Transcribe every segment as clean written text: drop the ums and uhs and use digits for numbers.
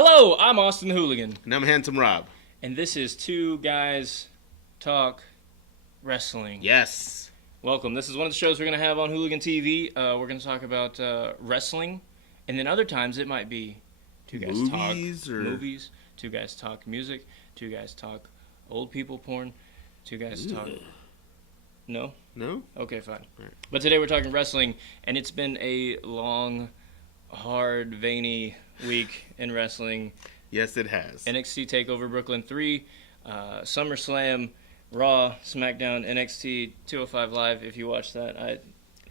Hello, I'm Austin the Hooligan. And I'm Handsome Rob. And this is Two Guys Talk Wrestling. Yes. Welcome. This is one of the shows we're going to have on HooliganTV. We're going to talk about wrestling. And then other times it might be Two Guys Talk Movies, Two Guys Talk Music, Two Guys Talk Old People Porn, Two Guys Talk... No? No? Okay, fine. Right. But today we're talking wrestling, and it's been a long, hard, veiny week in wrestling. Yes, it has. NXT Takeover Brooklyn 3, SummerSlam, Raw, SmackDown, NXT 205 Live. If you watched that,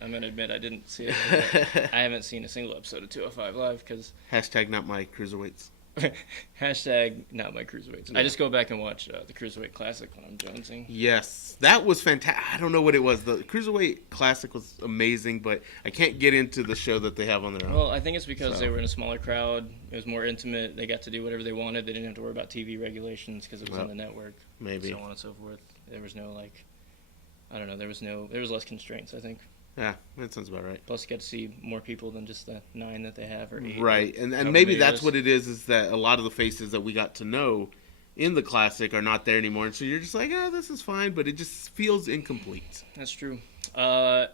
I'm going to admit I didn't see it. I haven't seen a single episode of 205 Live because... Hashtag not my cruiserweights. Hashtag not my cruiserweights. Yeah. I just go back and watch the Cruiserweight Classic when I'm jonesing. Yes, that was fantastic. I don't know what it was. The Cruiserweight Classic was amazing, but I can't get into the show that they have on their own. Well, I think it's because they were in a smaller crowd. It was more intimate. They got to do whatever they wanted. They didn't have to worry about TV regulations because it was on the network. Maybe. So on and so forth. There was no, I don't know. There was less constraints, I think. Yeah, that sounds about right. Plus, you get to see more people than just the 9 that they have or 8. Right, and maybe that's what it is that a lot of the faces that we got to know in the Classic are not there anymore. And so you're just like, this is fine, but it just feels incomplete. That's true. NXT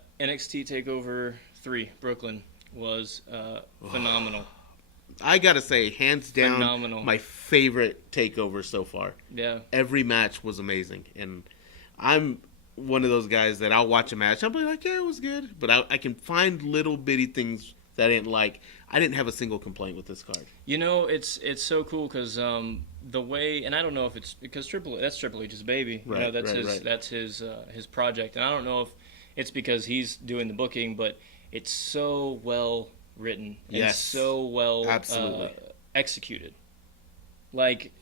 TakeOver 3, Brooklyn, was phenomenal. I got to say, hands down, phenomenal. My favorite TakeOver so far. Yeah. Every match was amazing, and I'm... one of those guys that I'll watch a match, I'll be like, yeah, it was good. But I can find little bitty things that I didn't like. I didn't have a single complaint with this card. You know, it's so cool because the way, and I don't know if it's because that's Triple H's baby. Right, you know, that's his project, and I don't know if it's because he's doing the booking, but it's so well written and so well executed. Like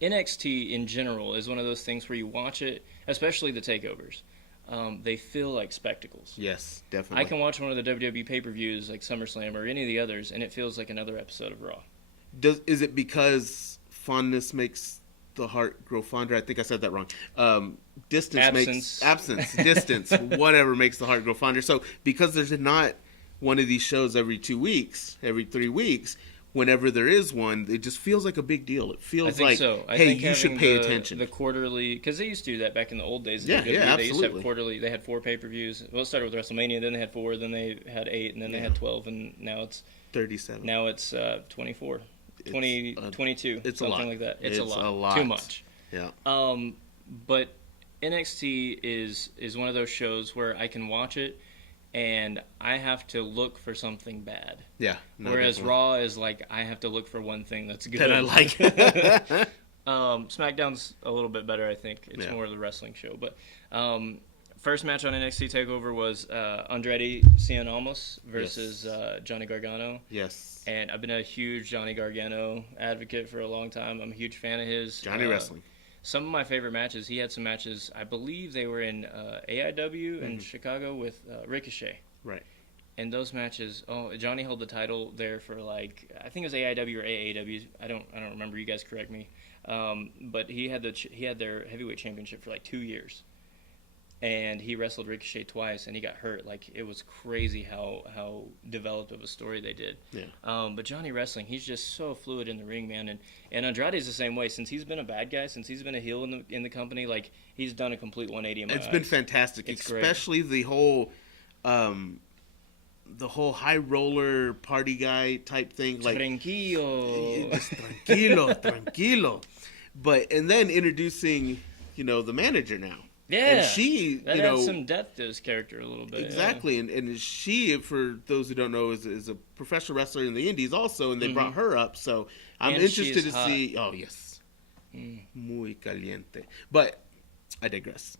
NXT in general is one of those things where you watch it. Especially the takeovers. They feel like spectacles. Yes, definitely. I can watch one of the WWE pay-per-views like SummerSlam or any of the others, and it feels like another episode of Raw. Is it because fondness makes the heart grow fonder? I think I said that wrong. Distance, whatever makes the heart grow fonder. So because there's not one of these shows every 2 weeks, every 3 weeks, whenever there is one, it just feels like a big deal. It feels like, hey, you should pay attention. The quarterly, because they used to do that back in the old days. Yeah, absolutely. They used to have quarterly. They had 4 pay-per-views. Well, it started with WrestleMania, then they had 4, then they had 8, and then they had 12, and now it's 37. Now it's 24, 22. It's something a lot. Like that. It's a lot. Too much. Yeah. But NXT is one of those shows where I can watch it, and I have to look for something bad. Yeah. Whereas definitely. Raw is like, I have to look for one thing that's good. That I like. SmackDown's a little bit better, I think. It's more of the wrestling show. But first match on NXT TakeOver was Andrade Cien Almas versus Johnny Gargano. Yes. And I've been a huge Johnny Gargano advocate for a long time. I'm a huge fan of his. Johnny Wrestling. Some of my favorite matches, he had some matches, I believe they were in AIW in Chicago with Ricochet. Right. And those matches, Johnny held the title there for I think it was AIW or AAW. I don't remember. You guys correct me. But he had their heavyweight championship for 2 years. And he wrestled Ricochet twice, and he got hurt. It was crazy how developed of a story they did. Yeah. But Johnny Wrestling, he's just so fluid in the ring, man. And Andrade's the same way. Since he's been a bad guy, since he's been a heel in the company, he's done a complete 180 in my eyes. It's been fantastic, especially great. The whole high roller party guy type thing. Tranquilo. Just tranquilo. And then introducing, the manager now. Yeah, and she, that adds some depth to his character a little bit. Exactly, yeah. and she, for those who don't know, is a professional wrestler in the Indies also, and they brought her up. So I'm interested to see. Oh yes, muy caliente. But I digress.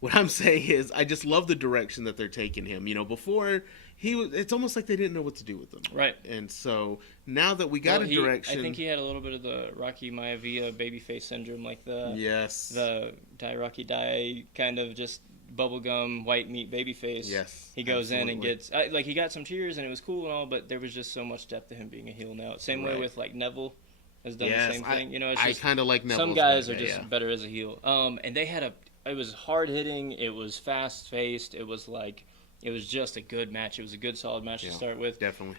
What I'm saying is, I just love the direction that they're taking him. Before it's almost like they didn't know what to do with him. Right. And so now that we got a direction, I think he had a little bit of the Rocky Maivia babyface syndrome, the Die Rocky Die kind of just bubblegum white meat babyface. Yes. He goes in and gets he got some cheers and it was cool and all, but there was just so much depth to him being a heel now. Same way with Neville has done the same thing. It's just, I kind of like Neville. Some guys are just better as a heel. And they had it was hard hitting. It was fast paced. It was just a good match. It was a good solid match to start with. Definitely.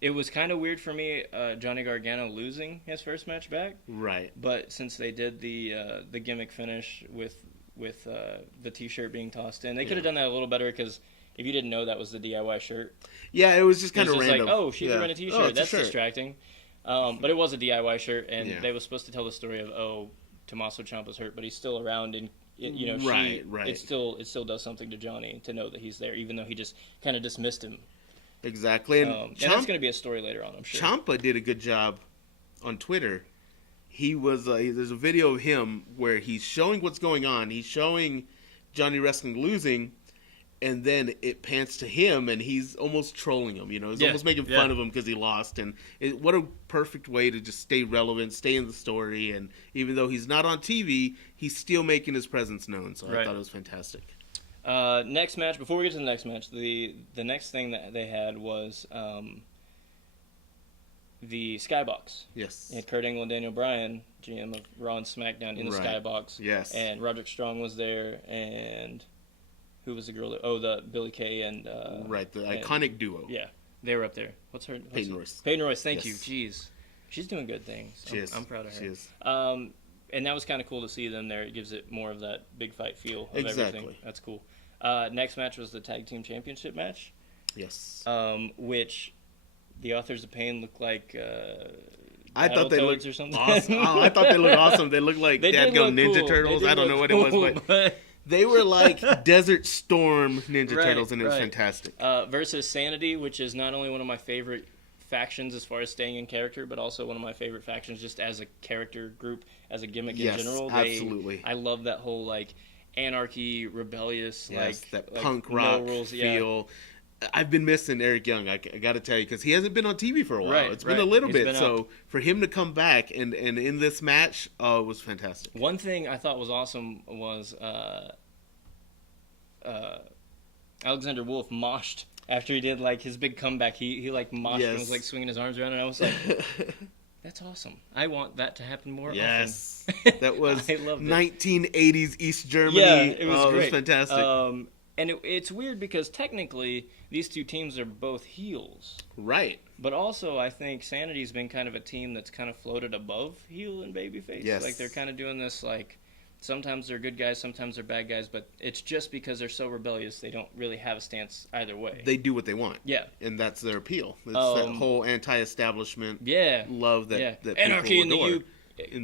it was kind of weird for me, Johnny Gargano losing his first match back. Right. But since they did the gimmick finish with the T-shirt being tossed in, they could have done that a little better because if you didn't know that was the DIY shirt. Yeah, it was just kind of random. Like, oh, she's wearing a T-shirt. That's distracting. But it was a DIY shirt, and they were supposed to tell the story of, Tommaso Ciampa's hurt, but he's still around, and right. It still does something to Johnny to know that he's there, even though he just kind of dismissed him. Exactly, and that's going to be a story later on, I'm sure. Ciampa did a good job on Twitter. He was there's a video of him where he's showing what's going on. He's showing Johnny Wrestling losing, and then it pans to him, and he's almost trolling him. He's almost making fun of him because he lost. And what a perfect way to just stay relevant, stay in the story. And even though he's not on TV, he's still making his presence known. So I thought it was fantastic. Next match. Before we get to the next match, the next thing that they had was the Skybox. Yes. You had Kurt Angle and Daniel Bryan, GM of Raw and SmackDown, in the Skybox. Yes. And Roderick Strong was there, and who was the girl? The Billie Kay and the iconic duo. Yeah, they were up there. What's her? Peyton Royce. Peyton Royce. Thank you. Jeez, she's doing good things. I'm proud of her. She is. And that was kind of cool to see them there. It gives it more of that big fight feel of everything. That's cool. Next match was the Tag Team Championship match. Yes. Which the Authors of Pain looked like. I thought they looked or something. Awesome. I thought they looked awesome. They looked like Dadgum Ninja Turtles. I don't know what it was, but they were like Desert Storm Ninja Turtles, and it was fantastic. Versus Sanity, which is not only one of my favorite factions as far as staying in character, but also one of my favorite factions just as a character group, as a gimmick in general. Absolutely. I love that whole like anarchy, rebellious, that punk rock rules, feel. I've been missing Eric Young, I got to tell you, because he hasn't been on TV for a while. It's been a little bit. So for him to come back and in this match, it was fantastic. One thing I thought was awesome was Alexander Wolf moshed after he did like his big comeback. He like moshed and was like swinging his arms around, and I was like, that's awesome. I want that to happen more often. That was 1980s East Germany. Yeah, it was great. It was fantastic. And it's weird because technically these two teams are both heels. Right. But also I think Sanity's been kind of a team that's kind of floated above heel and babyface. Yes. Like they're kind of doing this like sometimes they're good guys, sometimes they're bad guys, but it's just because they're so rebellious they don't really have a stance either way. They do what they want. Yeah. And that's their appeal. It's that whole anti-establishment love that anarchy people adore.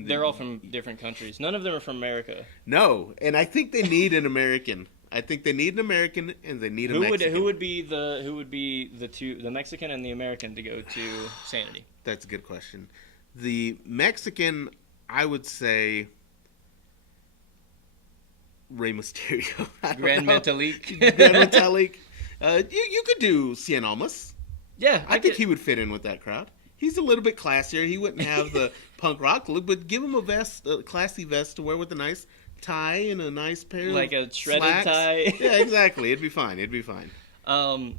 They're all from different countries. None of them are from America. No. And I think they need an American. I think they need an American, and they need a Mexican. Who would be the Mexican and the American to go to Sanity? That's a good question. The Mexican, I would say, Rey Mysterio. Grand Metalik. You could do Cien Almas. Yeah, I think he would fit in with that crowd. He's a little bit classier. He wouldn't have the punk rock look, but give him a classy vest to wear with a nice tie and a nice pair like of a shredded slacks. tie. Yeah, exactly. It'd be fine. And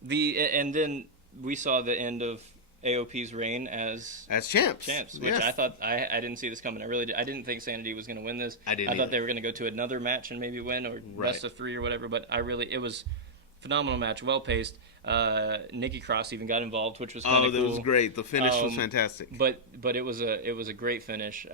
then we saw the end of AOP's reign as champs, which I thought I didn't see this coming. I really did. I didn't think Sanity was going to win this. I thought they were going to go to another match and maybe win or best of 3 or whatever. But it was a phenomenal match, well paced. Nikki Cross even got involved, which was kind of cool. That was great. The finish was fantastic. But it was a great finish.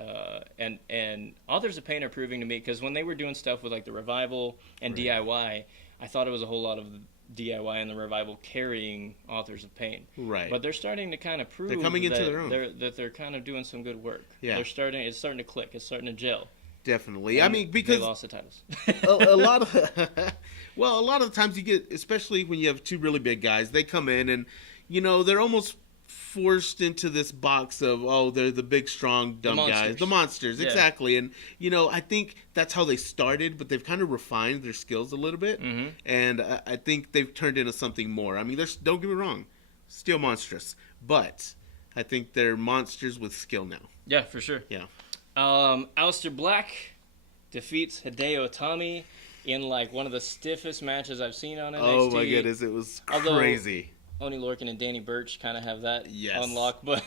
And Authors of Pain are proving to me, because when they were doing stuff with like the Revival and DIY, I thought it was a whole lot of DIY and the Revival carrying Authors of Pain. Right. But they're starting to kind of prove they're coming into their own. That they're kind of doing some good work. Yeah. It's starting to click. It's starting to gel. Definitely. And I mean, because they lost the titles. a lot of the times you get, especially when you have two really big guys, they come in and, they're almost forced into this box of, they're the big, strong, dumb guys. The monsters, exactly. And, I think that's how they started, but they've kind of refined their skills a little bit. Mm-hmm. And I think they've turned into something more. I mean, don't get me wrong, still monstrous. But I think they're monsters with skill now. Yeah, for sure. Yeah. Aleister Black defeats Hideo Itami in like one of the stiffest matches I've seen on NXT. Oh my goodness, it was crazy. Only Lorcan and Danny Burch kind of have that on lock, but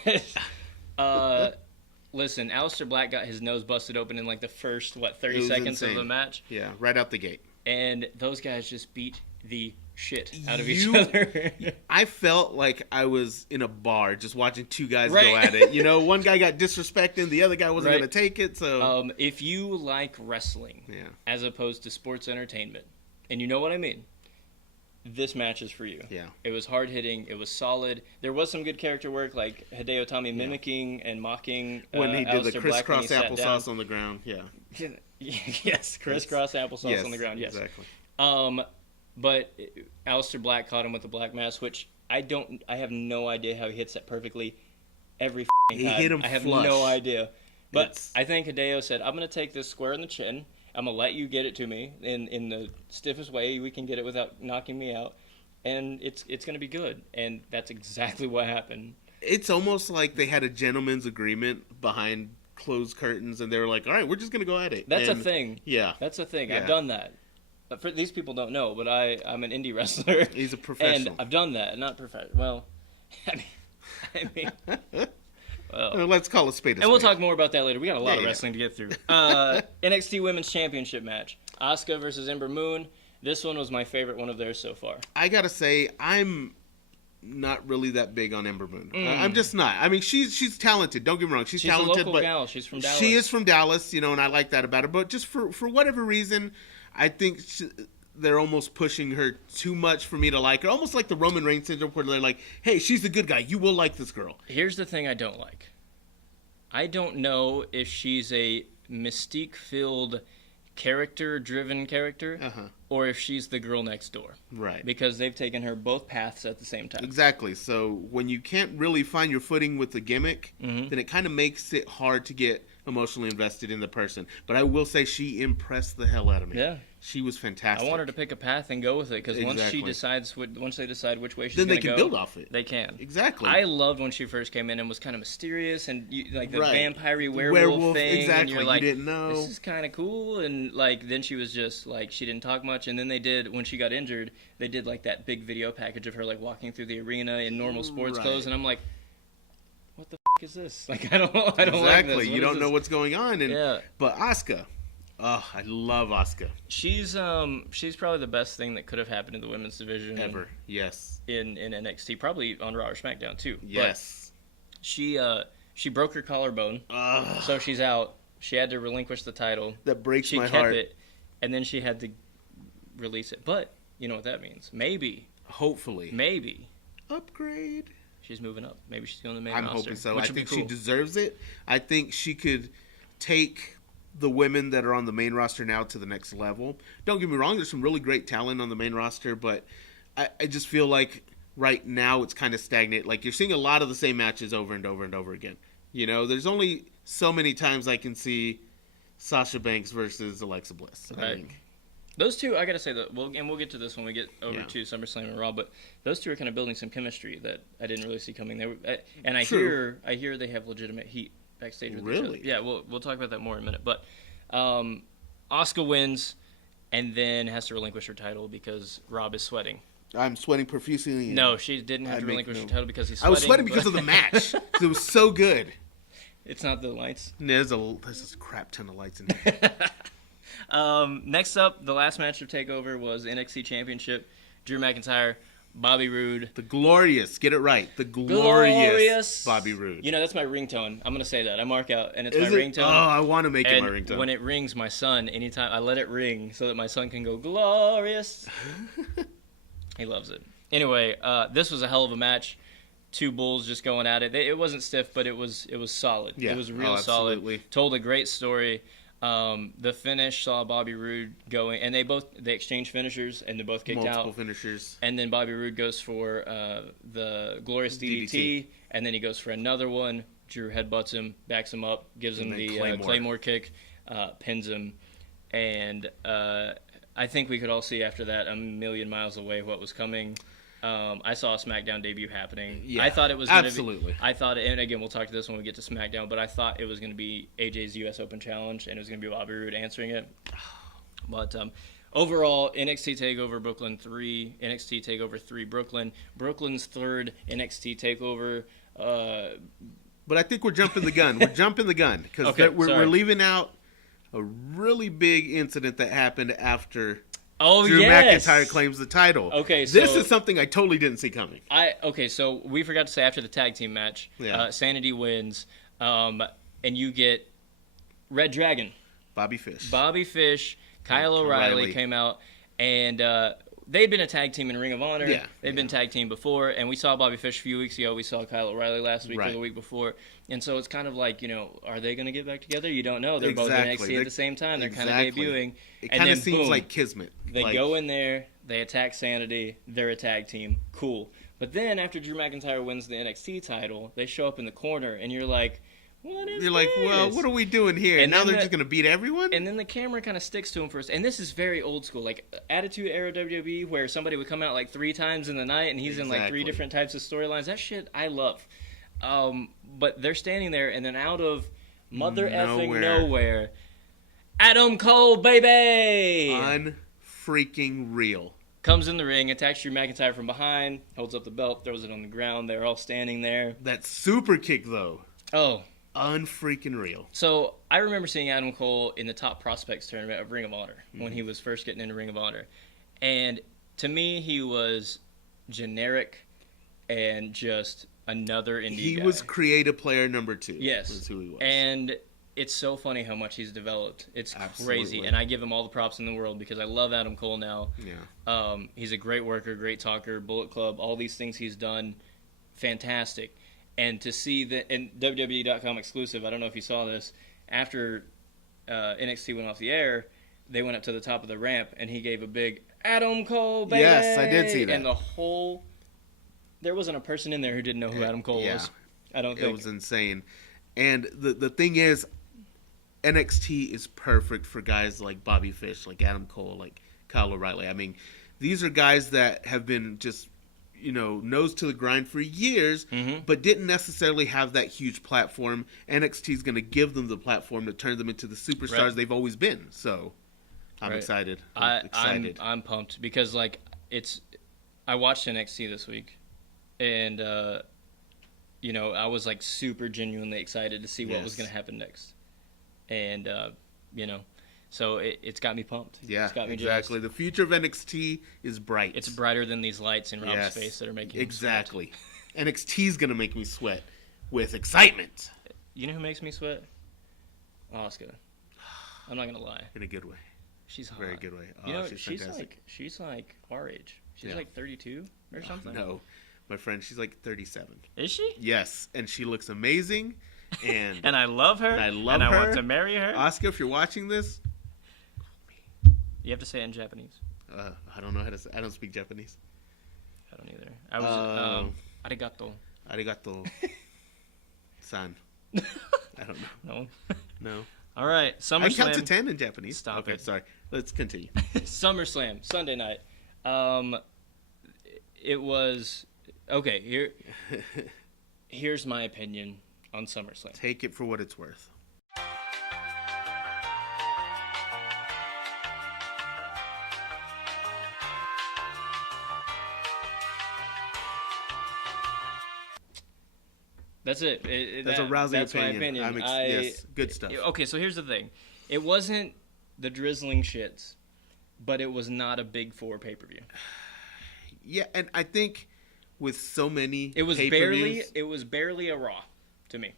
listen, Aleister Black got his nose busted open in like the first 30 seconds of the match. Yeah, right out the gate. And those guys just beat the shit out of each other. I felt like I was in a bar just watching two guys go at it. You know, one guy got disrespected, the other guy wasn't going to take it. So, if you like wrestling as opposed to sports entertainment, and you know what I mean, this match is for you. Yeah. It was hard hitting. It was solid. There was some good character work, like Hideo Itami mimicking and mocking when he did Aleister the Black crisscross applesauce on the ground. Yeah. Yes, crisscross applesauce on the ground. Yes, exactly. But Aleister Black caught him with the black mass, which I have no idea how he hits that perfectly every time. He hit him I have flush. no idea. But I think Hideo said, I'm going to take this square in the chin. I'm going to let you get it to me in the stiffest way we can get it without knocking me out. And it's going to be good. And that's exactly what happened. It's almost like they had a gentleman's agreement behind closed curtains, and they were like, all right, we're just going to go at it. That's a thing. Yeah. That's a thing. Yeah. I've done that. For these people don't know, but I'm an indie wrestler. He's a professional. And I've done that. Not professional. Well, well, let's call a spade a spade. And we'll talk more about that later. We got a lot of wrestling to get through. NXT Women's Championship match. Asuka versus Ember Moon. This one was my favorite one of theirs so far. I got to say, I'm not really that big on Ember Moon. I'm just not. I mean, she's talented. Don't get me wrong. She's talented. She's a local gal. She's from Dallas. She is from Dallas, and I like that about her. But just for whatever reason, I think they're almost pushing her too much for me to like her. Almost like the Roman Reigns syndrome, where they're like, hey, she's a good guy. You will like this girl. Here's the thing I don't like. I don't know if she's a mystique-filled, character-driven character, or if she's the girl next door. Right. Because they've taken her both paths at the same time. Exactly. So when you can't really find your footing with the gimmick, then it kind of makes it hard to get emotionally invested in the person. But I will say she impressed the hell out of me. Yeah. She was fantastic. I want her to pick a path and go with it, because once they decide which way she's going to go, then they can build off it. They can. Exactly. I loved when she first came in and was kind of mysterious and like the vampire werewolf thing. Exactly. And you're like, you didn't know. This is kind of cool. And like then she was just like, she didn't talk much. And then they did, when she got injured, they did like that big video package of her like walking through the arena in normal sports clothes. And I'm like, what the is this? Like I don't like this. Exactly. You don't know what's going on. And but Asuka. Oh, I love Asuka. She's probably the best thing that could have happened in the women's division ever. Yes. In NXT, probably on Raw or SmackDown too. Yes. But she broke her collarbone, so she's out. She had to relinquish the title. That breaks my heart. She kept it, and then she had to release it. But you know what that means? Maybe. Hopefully. Maybe. Upgrade. She's moving up. Maybe she's going to the main roster. I'm hoping so. I think she deserves it. I think she could take the women that are on the main roster now to the next level. Don't get me wrong, there's some really great talent on the main roster, but I just feel like right now it's kind of stagnant. Like you're seeing a lot of the same matches over and over and over again. There's only so many times I can see Sasha Banks versus Alexa Bliss. I think. Those two, I gotta say that, we'll get to this when we get over to SummerSlam and Raw, but those two are kind of building some chemistry that I didn't really see coming. I hear they have legitimate heat backstage with each other. Yeah, we'll talk about that more in a minute. But Asuka wins and then has to relinquish her title because Rob is sweating. I'm sweating profusely. No, she didn't have to relinquish her title because he's sweating. I was sweating because of the match. It was so good. It's not the lights. There's a crap ton of lights in here. Next up, the last match of Takeover was NXT Championship. Drew McIntyre, Bobby Roode. The glorious, get it right. The glorious Bobby Roode. That's my ringtone. I'm going to say that. I mark out, and it's my ringtone. Oh, I want to make it my ringtone. When it rings, my son, anytime I let it ring so that my son can go, glorious. He loves it. Anyway, this was a hell of a match. Two bulls just going at it. It wasn't stiff, but it was solid. Yeah. It was real solid. Told a great story. The finish saw Bobby Roode going, and they exchanged finishers, and they both kicked out. Multiple finishers. And then Bobby Roode goes for the glorious DDT, and then he goes for another one. Drew headbutts him, backs him up, gives him the Claymore kick, pins him, and I think we could all see after that a million miles away what was coming. I saw a SmackDown debut happening. Yeah, I thought it was absolutely. And again, we'll talk to this when we get to SmackDown, but I thought it was going to be AJ's U.S. Open Challenge, and it was going to be Bobby Roode answering it. But overall, NXT TakeOver Brooklyn 3, NXT TakeOver 3 Brooklyn, Brooklyn's third NXT TakeOver. But I think we're jumping the gun. Because we're leaving out a really big incident that happened after Oh, Drew yes. McIntyre claims the title. Okay, so this is something I totally didn't see coming. So we forgot to say after the tag team match, Sanity wins, and you get Red Dragon. Bobby Fish. Kyle O'Reilly came out, and they'd been a tag team in Ring of Honor. Yeah. They'd been tag team before, and we saw Bobby Fish a few weeks ago. We saw Kyle O'Reilly last week or the week before. And so it's kind of like, are they going to get back together? You don't know. They're both in NXT at the same time. They're kind of debuting. It kind of seems like kismet. They go in there, they attack Sanity, they're a tag team. Cool. But then after Drew McIntyre wins the NXT title, they show up in the corner, and you're like, You're like, well, what are we doing here? And now they're just going to beat everyone? And then the camera kind of sticks to him first. And this is very old school, like Attitude Era WWE, where somebody would come out like 3 times in the night, and he's in like 3 different types of storylines. That shit I love. But they're standing there, and then out of effing nowhere, Adam Cole, baby! Unfreaking real. Comes in the ring, attacks Drew McIntyre from behind, holds up the belt, throws it on the ground. They're all standing there. That super kick, though. Oh. Unfreaking real. So I remember seeing Adam Cole in the Top Prospects tournament of Ring of Honor when he was first getting into Ring of Honor. And to me, he was generic and just another indie guy. He was creative player number 2. Yes. That's who he was. And it's so funny how much he's developed. It's crazy. And I give him all the props in the world because I love Adam Cole now. Yeah. He's a great worker, great talker, Bullet Club, all these things he's done. Fantastic. And to see that in WWE.com exclusive, I don't know if you saw this, after NXT went off the air, they went up to the top of the ramp, and he gave a big, Adam Cole, baby! Yes, I did see that. And there wasn't a person in there who didn't know who Adam Cole was. I don't think. It was insane. And the thing is, NXT is perfect for guys like Bobby Fish, like Adam Cole, like Kyle O'Reilly. I mean, these are guys that have been just nose to the grind for years, but didn't necessarily have that huge platform. NXT is going to give them the platform to turn them into the superstars they've always been. So I'm excited. I'm pumped because I watched NXT this week, and I was like super genuinely excited to see what was going to happen next, and so it's got me pumped. Yeah, it's got me exactly. jazzed. The future of NXT is bright. It's brighter than these lights in Rob's face that are making him sweat. NXT's going to make me sweat with excitement. You know who makes me sweat? Asuka. I'm not going to lie. In a good way. She's hot. Very good way. Oh, she's fantastic. She's like our age. She's like 32 or something. No, my friend, she's like 37. Is she? Yes, and she looks amazing. And and I love her. I want to marry her. Asuka, if you're watching this, you have to say it in Japanese. I don't know how to say. I don't speak Japanese. I don't either. I was arigato. Arigato. San. I don't know. No. All right. SummerSlam. I count to 10 in Japanese. Stop it. Okay, sorry. Let's continue. SummerSlam Sunday night. It was okay. Here's my opinion on SummerSlam. Take it for what it's worth. That's it. That's a rousing opinion. My opinion. Yes, good stuff. Okay, so here's the thing. It wasn't the drizzling shits, but it was not a Big 4 pay-per-view. Yeah, and I think with so many it was barely a Raw to me.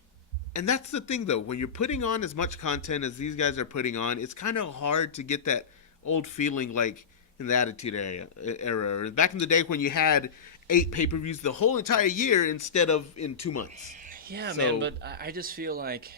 And that's the thing, though. When you're putting on as much content as these guys are putting on, it's kind of hard to get that old feeling like in the Attitude Era. Or back in the day when you had 8 pay-per-views the whole entire year instead of in 2 months. Yeah, man, but I just feel like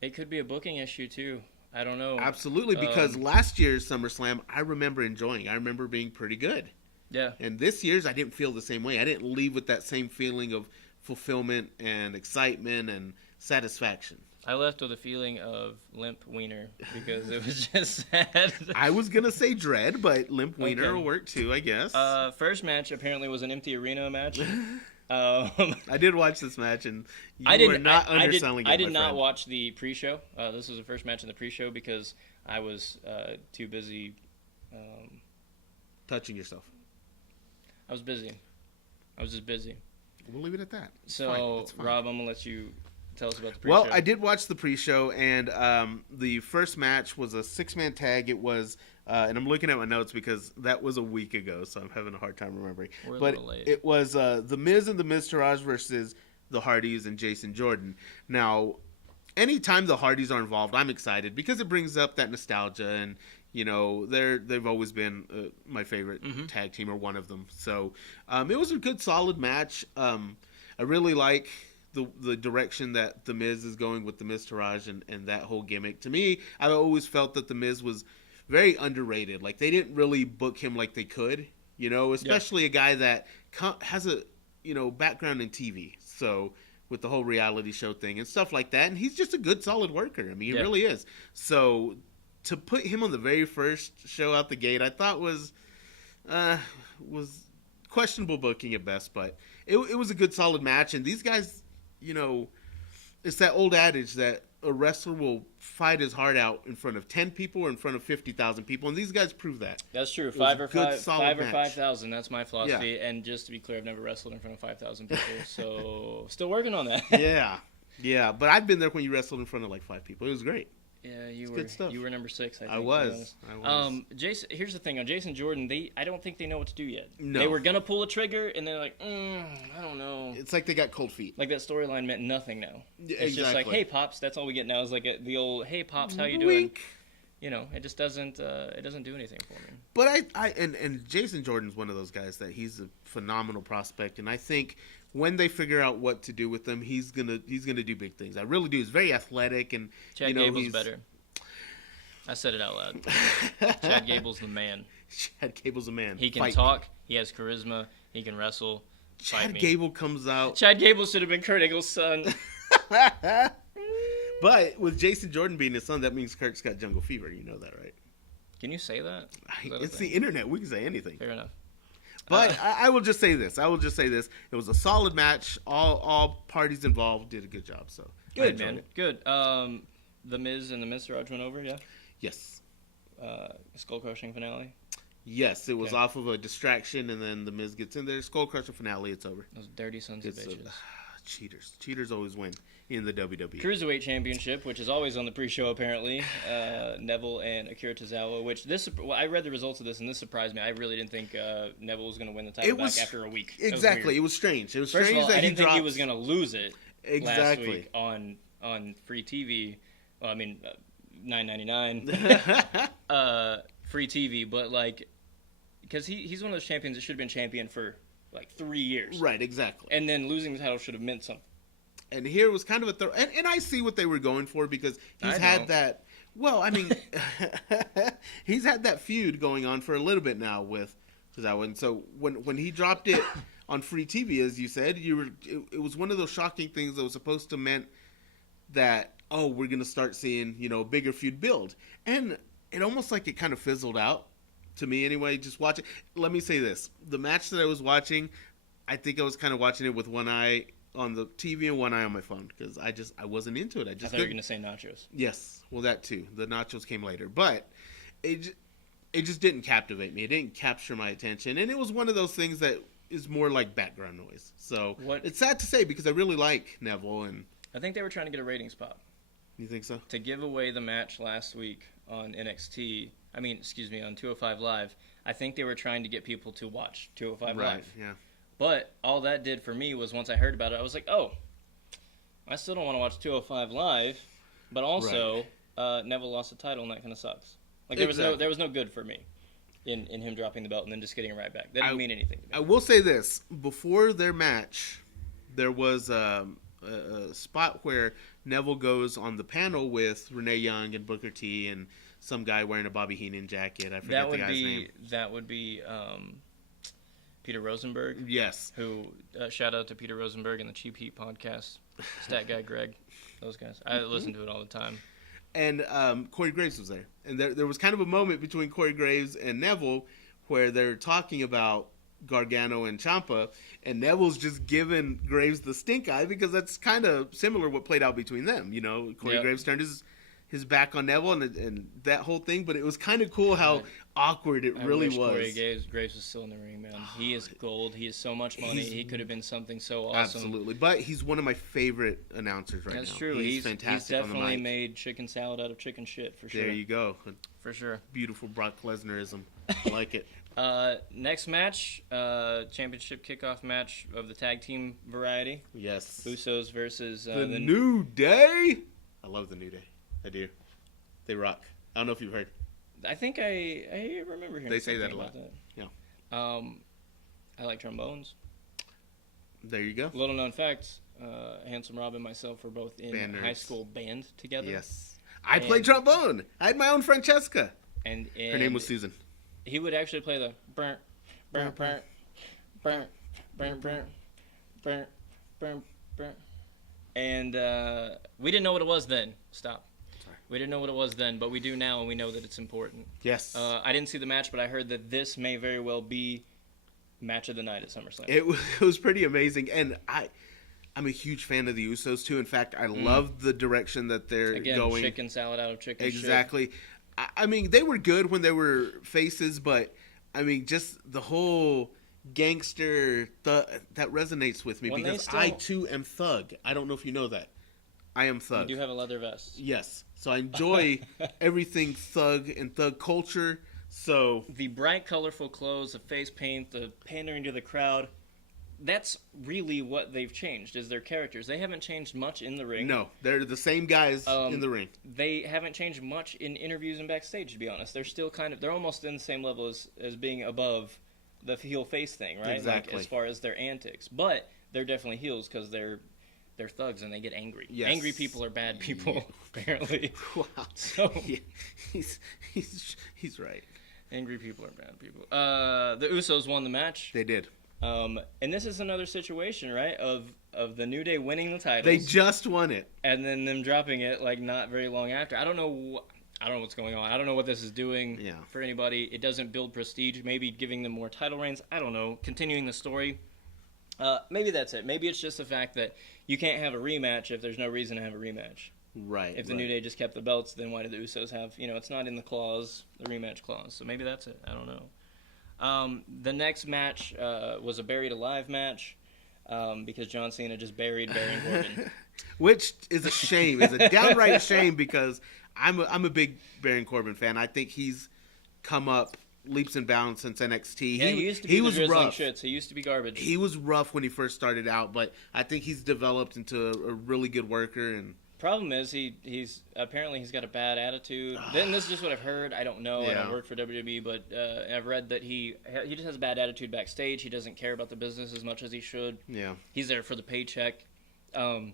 it could be a booking issue, too. I don't know. Absolutely, because last year's SummerSlam, I remember enjoying. I remember being pretty good. Yeah. And this year's, I didn't feel the same way. I didn't leave with that same feeling of fulfillment and excitement and satisfaction. I left with a feeling of limp wiener because it was just sad. I was going to say dread, but limp wiener will work too, I guess. First match apparently was an empty arena match. I did watch this match, and you were not underselling it. I did not watch the pre-show. This was the first match in the pre-show because I was too busy. Touching yourself. I was busy. I was just busy. We'll leave it at that. It's fine. Rob, I'm going to let you Tell us about the pre-show. Well, I did watch the pre-show, and the first match was a 6-man tag. It was, and I'm looking at my notes because that was a week ago, so I'm having a hard time remembering. We're a but little late. It was The Miz and the Miztourage versus the Hardys and Jason Jordan. Now, anytime the Hardys are involved, I'm excited because it brings up that nostalgia, and they've always been my favorite tag team, or one of them. So it was a good, solid match. I really like the direction that The Miz is going with the Miztourage and that whole gimmick. To me, I always felt that The Miz was very underrated. Like, they didn't really book him like they could, especially a guy that has a background in TV. So with the whole reality show thing and stuff like that, and he's just a good, solid worker. I mean, he really is. So to put him on the very first show out the gate, I thought was questionable booking at best, but it was a good, solid match. And these guys, it's that old adage that a wrestler will fight his heart out in front of 10 people or in front of 50,000 people, and these guys prove that. That's true. 5 or 5,000. That's my philosophy. Yeah. And just to be clear, I've never wrestled in front of 5,000 people, so still working on that. Yeah. But I've been there when you wrestled in front of like 5 people. It was great. Yeah, you were number 6. I think. I was. Jason. Here's the thing on Jason Jordan. I don't think they know what to do yet. No. They were gonna pull a trigger, and they're like, I don't know. It's like they got cold feet. Like that storyline meant nothing now. It's exactly. just like, hey pops, that's all we get now. Is like the old, hey pops, how you Wink. doing? It just doesn't. It doesn't do anything for me. But and Jason Jordan's one of those guys that he's a phenomenal prospect, and I think when they figure out what to do with him, he's gonna do big things. I really do. He's very athletic, and Chad Gable's better. I said it out loud. Chad Gable's the man. Chad Gable's the man. He can talk. He has charisma. He can wrestle. Chad Gable comes out. Chad Gable should have been Kurt Angle's son. But with Jason Jordan being his son, that means Kurt's got jungle fever. You know that, right? Can you say that? It's the internet. We can say anything. Fair enough. But I will just say this. It was a solid match. All parties involved did a good job. So good, man. Good. The Miz and the Miztourage went over, yeah? Yes. Skull crushing finale? Yes, it was off of a distraction, and then the Miz gets in there. Skull crushing finale, it's over. Those dirty sons of bitches. Cheaters. Cheaters always win in the WWE. Cruiserweight Championship, which is always on the pre-show apparently. Neville and Akira Tozawa, which I read the results of this, and this surprised me. I really didn't think Neville was going to win the title back after a week. Exactly. It was strange. It was First strange of all, that I didn't think he was going to lose it last Exactly. week on free TV. Well, I mean, $9.99 free TV, but like, because he's one of those champions that should have been champion for like 3 years, right? Exactly. And then losing the title should have meant something. And here was kind of and I see what they were going for because he's had that. Well, I mean, he's had that feud going on for a little bit now with Tozawa, and so when he dropped it on free TV, as you said, it was one of those shocking things that was supposed to meant that, oh, we're going to start seeing, a bigger feud build. And it almost like it kind of fizzled out to me anyway, just watch it. Let me say this. The match that I was watching, I think I was kind of watching it with one eye on the TV and one eye on my phone because I wasn't into it. I thought you were going to say nachos. Yes. Well, that too. The nachos came later. But it just didn't captivate me. It didn't capture my attention. And it was one of those things that is more like background noise. So it's sad to say because I really like Neville. And I think they were trying to get a ratings pop. You think so? To give away the match last week on NXT, on 205 Live, I think they were trying to get people to watch 205 Live. Yeah. But all that did for me was once I heard about it, I was like, oh, I still don't want to watch 205 Live, but also Neville lost the title and that kind of sucks. Like there was no good for me in him dropping the belt and then just getting it right back. That didn't mean anything to me. I will say this. Before their match, there was a spot where Neville goes on the panel with Renee Young and Booker T and some guy wearing a Bobby Heenan jacket. I forget the guy's name. That would be Peter Rosenberg. Yes. Who, shout out to Peter Rosenberg and the Cheap Heat podcast. Stat Guy Greg. Those guys. I listen to it all the time. And Corey Graves was there. And there was kind of a moment between Corey Graves and Neville where they're talking about Gargano and Ciampa, and Neville's just giving Graves the stink eye because that's kind of similar what played out between them. Corey Graves turned his back on Neville and that whole thing, but it was kind of cool how awkward it really was. Corey Graves was still in the ring, man. He is gold. He is so much money. He could have been something so awesome. Absolutely. But he's one of my favorite announcers right now. That's true. He's fantastic. He's definitely made chicken salad out of chicken shit, for sure. There you go. For sure. Beautiful Brock Lesnarism. I like it. Next match, championship kickoff match of the tag team variety. Yes. Usos versus the New Day. I love the New Day. I do. They rock. I don't know if you've heard. I think I remember hearing. They say that a lot. Yeah. I like trombones. There you go. Little known facts: Handsome Rob and myself were both in high school band together. Yes. I played trombone. I had my own Francesca. And her name was Susan. He would actually play the burn, burn, burn, burn, burn, burn, burn, burn, burn. And we didn't know what it was then. Stop. We didn't know what it was then, but we do now, and we know that it's important. Yes. I didn't see the match, but I heard that this may very well be match of the night at SummerSlam. It was pretty amazing, and I'm a huge fan of the Usos too. In fact, I love the direction that they're going. Chicken salad out of chicken. Exactly. I mean, they were good when they were faces, but I mean, just the whole gangster that resonates with me because I too am Thug. I don't know if you know that. I am Thug. You do have a leather vest. Yes. So I enjoy everything Thug and Thug culture. So the bright, colorful clothes, the face paint, the pandering to the crowd, that's really what they've changed, is their characters. They haven't changed much in the ring. No, they're the same guys in the ring. They haven't changed much in interviews and backstage, to be honest. They're still they're almost in the same level as being above the heel face thing, right? Exactly. Like, as far as their antics. But they're definitely heels because they're thugs and they get angry. Yes. Angry people are bad people, apparently. Wow. So yeah, he's right. Angry people are bad people. The Usos won the match. They did. And this is another situation, right, of the New Day winning the titles. They just won it, and then them dropping it like not very long after. I don't know what's going on. I don't know what this is doing for anybody. It doesn't build prestige. Maybe giving them more title reigns. I don't know. Continuing the story. Maybe that's it. Maybe it's just the fact that you can't have a rematch if there's no reason to have a rematch. Right. If the New Day just kept the belts, then why did the Usos have? It's not in the clause, the rematch clause. So maybe that's it. I don't know. The next match was a buried alive match because John Cena just buried Baron Corbin, which is a shame. It's a downright shame because I'm a big Baron Corbin fan. I think he's come up leaps and bounds since NXT. Yeah, he used to be the rough. Shits. He used to be garbage. He was rough when he first started out, but I think he's developed into a really good worker. And problem is he's got a bad attitude. Then this is just what I've heard. I don't know. I don't work for WWE, but I've read that he just has a bad attitude backstage. He doesn't care about the business as much as he should. Yeah, he's there for the paycheck, and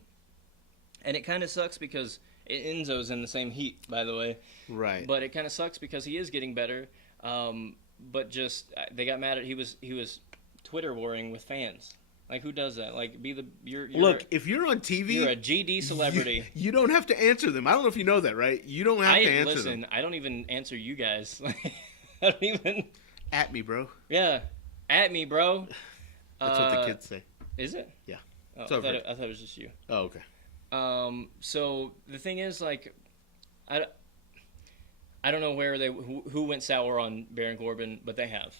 it kind of sucks because Enzo's in the same heat, by the way. Right. But it kind of sucks because he is getting better. But just they got mad at he was Twitter warring with fans. Like, who does that? Like, look, if you're on TV, you're a GD celebrity. You don't have to answer them. I don't know if you know that, right? You don't have to answer them. Listen, I don't even answer you guys. I don't even at me, bro. Yeah, at me, bro. That's what the kids say. Is it? Yeah. Oh, I thought it was just you. Oh, okay. So the thing is, like, I don't know who went sour on Baron Corbin, but they have.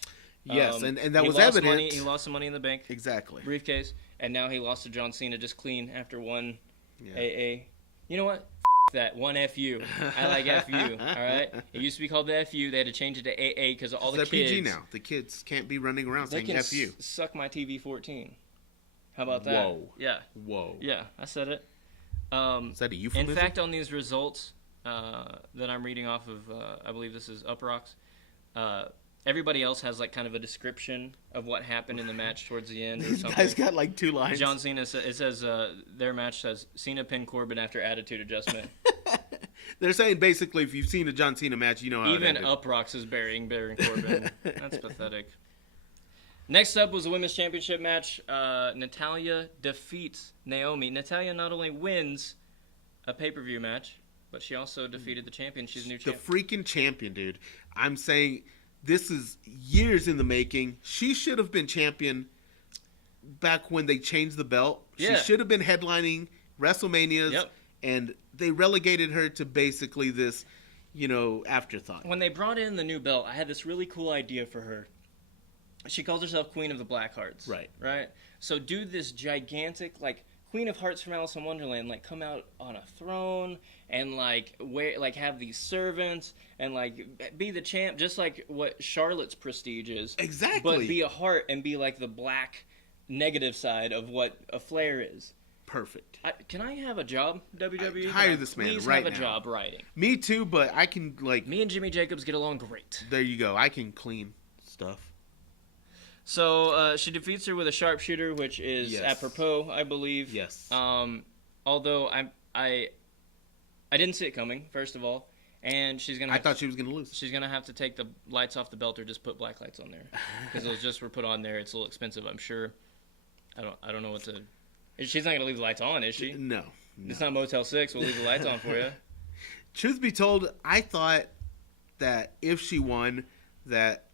Yes, and that was evident. He lost some money in the bank. Exactly. Briefcase, and now he lost to John Cena just clean after one AA. You know what? That one FU. I like FU. All right. It used to be called the FU. They had to change it to AA because of all the kids. They're PG now. The kids can't be running around saying FU. Suck my TV 14. How about that? Whoa. Yeah. Whoa. Yeah, I said it. Is that a euphemism? In fact, on these results that I'm reading off of, I believe this is Up Rocks. Everybody else has like kind of a description of what happened in the match towards the end. These guys got like 2 lines. John Cena, it says their match says Cena pinned Corbin after attitude adjustment. They're saying basically if you've seen a John Cena match, you know how even Up Rocks is burying Baron Corbin. That's pathetic. Next up was a women's championship match. Natalya defeats Naomi. Natalya not only wins a pay-per-view match, but she also defeated the champion. She's a new champion. The freaking champion, dude. I'm saying this is years in the making. She should have been champion back when they changed the belt. Yeah. She should have been headlining WrestleManias. Yep. And they relegated her to basically this afterthought. When they brought in the new belt, I had this really cool idea for her. She calls herself Queen of the Black Hearts. Right? So do this gigantic, like, Queen of Hearts from Alice in Wonderland, like, come out on a throne and, like, have these servants and, like, be the champ, just like what Charlotte's prestige is. Exactly. But be a heart and be, like, the black negative side of what a Flair is. Perfect. Can I have a job, WWE? Hire this man right now. Please have a job writing. Me too, but I can, like... Me and Jimmy Jacobs get along great. There you go. I can clean stuff. So she defeats her with a sharpshooter, which is apropos, I believe. Yes. Although I didn't see it coming, first of all, and I thought she was gonna lose. She's gonna have to take the lights off the belt or just put black lights on there because those just were put on there. It's a little expensive, I'm sure. I don't know what to. She's not gonna leave the lights on, is she? No. It's not Motel 6. We'll leave the lights on for you. Truth be told, I thought that if she won, that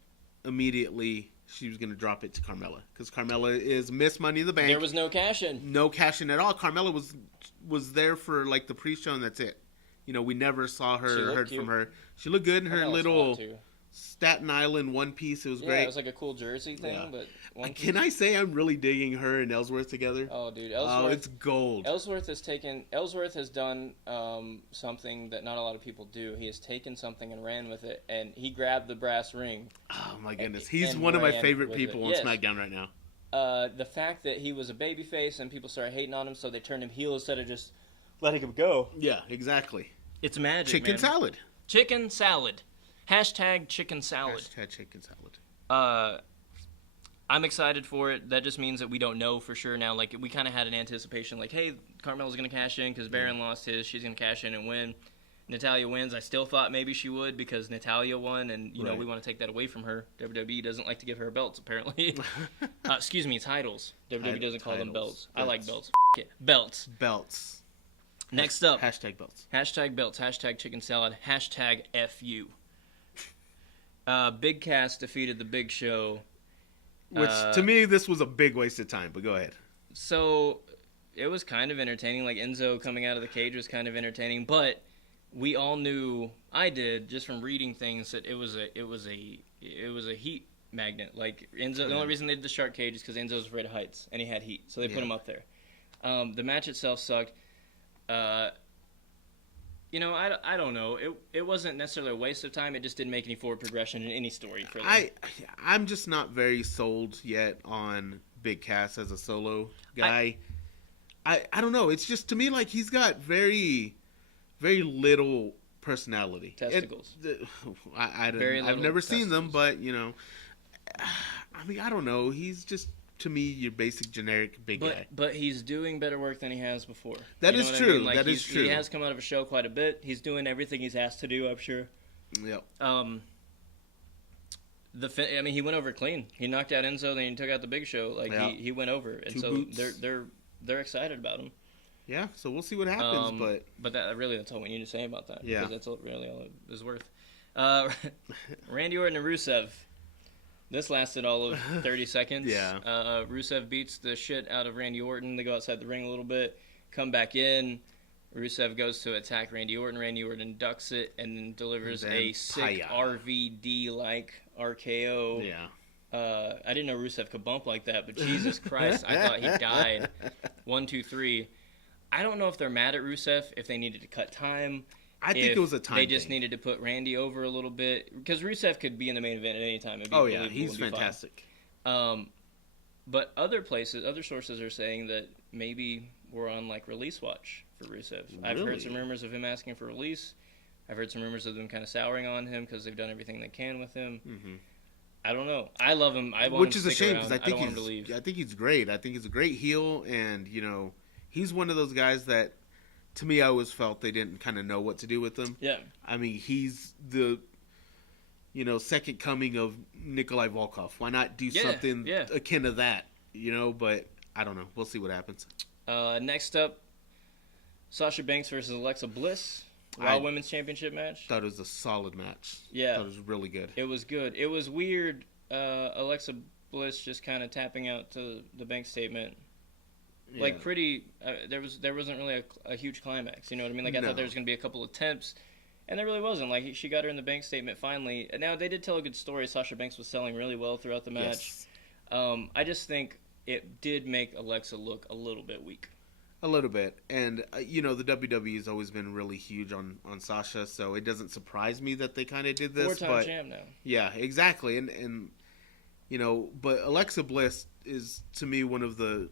immediately she was going to drop it to Carmella, because Carmella is Miss Money in the Bank. There was no cash-in. No cash-in at all. Carmella was there for, like, the pre-show, and that's it. We never saw her, heard from her. She looked good in her little Staten Island one piece. It was great. Yeah, it was like a cool jersey thing, but one piece. Can I say I'm really digging her and Ellsworth together? Oh, dude, Ellsworth. It's gold. Ellsworth has done something that not a lot of people do. He has taken something and ran with it, and he grabbed the brass ring. Oh my goodness, he's one of my favorite people on SmackDown right now. The fact that he was a babyface and people started hating on him, so they turned him heel instead of just letting him go. Yeah, exactly. It's magic, Chicken salad. Chicken salad. Hashtag chicken salad. Hashtag chicken salad. I'm excited for it. That just means that we don't know for sure now. Like, we kind of had an anticipation, like, hey, Carmella's going to cash in because Baron lost his. She's going to cash in and win. Natalya wins. I still thought maybe she would because Natalya won, and, you know, we want to take that away from her. WWE doesn't like to give her belts, apparently. Excuse me, titles. WWE doesn't call them belts. I like belts. Belts. Belts. Next up. Hashtag belts. Hashtag belts. Hashtag chicken salad. Hashtag FU. Big Cass defeated the Big Show. Which, to me, this was a big waste of time, but go ahead. So, it was kind of entertaining. Like, Enzo coming out of the cage was kind of entertaining, but we all knew, I did, just from reading things, that it was a heat magnet. Like, Enzo, the only reason they did the shark cage is because Enzo's afraid of heights, and he had heat, so they put him up there. The match itself sucked. You know, I don't know. It wasn't necessarily a waste of time. It just didn't make any forward progression in any story for them. I'm just not very sold yet on Big Cass as a solo guy. I don't know. It's just, to me, like, he's got very, very little personality. Testicles. I've never seen them, but, you know, I mean, I don't know. He's just, to me, your basic generic big guy. But he's doing better work than he has before. That is true. I mean? Like, that is true. He has come out of a show quite a bit. He's doing everything he's asked to do, I'm sure. Yep. He went over clean. He knocked out Enzo, then he took out the Big Show. Like, he went over, and so they're excited about him. Yeah. So we'll see what happens, but that's all we need to say about that. Yeah. Because that's really all it is worth. Randy Orton and Rusev. This lasted all of 30 seconds. Yeah. Rusev beats the shit out of Randy Orton. They go outside the ring a little bit, come back in. Rusev goes to attack Randy Orton. Randy Orton ducks it and then delivers a sick RVD-like RKO. Yeah. I didn't know Rusev could bump like that, but Jesus Christ, I thought he died. 1, 2, 3. I don't know if they're mad at Rusev, if they needed to cut time. I think it was a time They just needed to put Randy over a little bit. Because Rusev could be in the main event at any time. He's fantastic. But other sources are saying that maybe we're on, like, release watch for Rusev. Really? I've heard some rumors of him asking for release. I've heard some rumors of them kind of souring on him because they've done everything they can with him. Mm-hmm. I don't know. I love him. I want him to stick around. Which is a shame because I think he's great. I think he's a great heel, and, you know, he's one of those guys that, to me, I always felt they didn't kind of know what to do with him. Yeah. I mean, he's the, you know, second coming of Nikolai Volkov. Why not do something akin to that, you know? But I don't know. We'll see what happens. Next up, Sasha Banks versus Alexa Bliss. Raw Women's Championship match. Thought it was a solid match. Yeah. Thought it was really good. It was good. It was weird, Alexa Bliss just kind of tapping out to the Banks statement. Yeah. Like, pretty, there wasn't really a huge climax, you know what I mean? Like, I thought there was going to be a couple attempts, And there really wasn't. Like, she got her in the bank statement finally. Now, they did tell a good story. Sasha Banks was selling really well throughout the match. Yes. I just think it did make Alexa look a little bit weak. A little bit. And, you know, the WWE has always been really huge on Sasha, so it doesn't surprise me that they kind of did this. 4-time champ now. Yeah, exactly. And, you know, but Alexa Bliss is, to me, one of the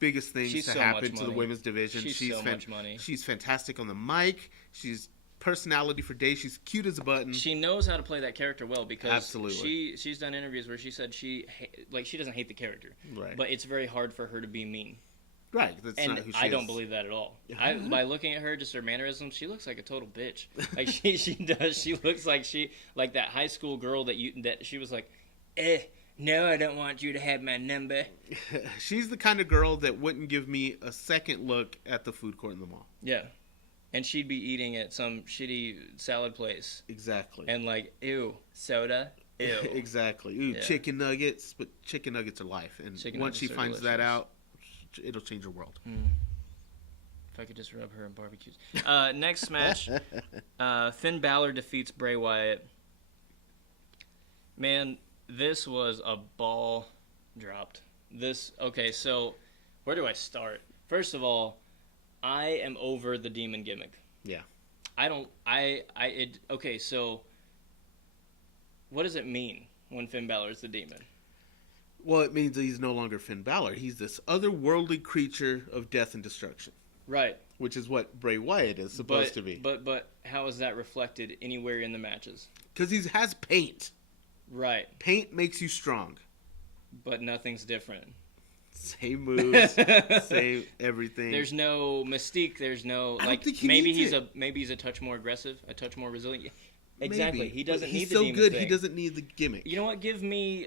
biggest things to happen to the women's division. She's so much money. She's fantastic on the mic. She's personality for days. She's cute as a button. She knows how to play that character well because absolutely. She's done interviews where she said she doesn't hate the character, right? But it's very hard for her to be mean. Right, that's and not who she I is. don't believe that at all. By looking at her, just her mannerisms, she looks like a total bitch. Like she does. She looks like that high school girl that she was like, no, I don't want you to have my number. She's the kind of girl that wouldn't give me a second look at the food court in the mall. Yeah. And she'd be eating at some shitty salad place. Exactly. And like, ew, soda, ew. Exactly. Ooh, yeah. Chicken nuggets. But chicken nuggets are life. And once she finds that out, it'll change her world. If I could just rub her in barbecues. Next match, Finn Balor defeats Bray Wyatt. Man, this was a ball dropped. Okay, so where do I start? First of all, I am over the demon gimmick. Yeah. Okay, so what does it mean when Finn Balor is the demon? Well, it means that he's no longer Finn Balor. He's this otherworldly creature of death and destruction. Right. Which is what Bray Wyatt is supposed to be. But how is that reflected anywhere in the matches? Because he has paint. Right. Paint makes you strong. But nothing's different. Same moves, same everything. There's no mystique. There's no maybe he's a touch more aggressive, a touch more resilient. Exactly. Maybe, he doesn't need the demon demon thing. He doesn't need the gimmick. You know what? Give me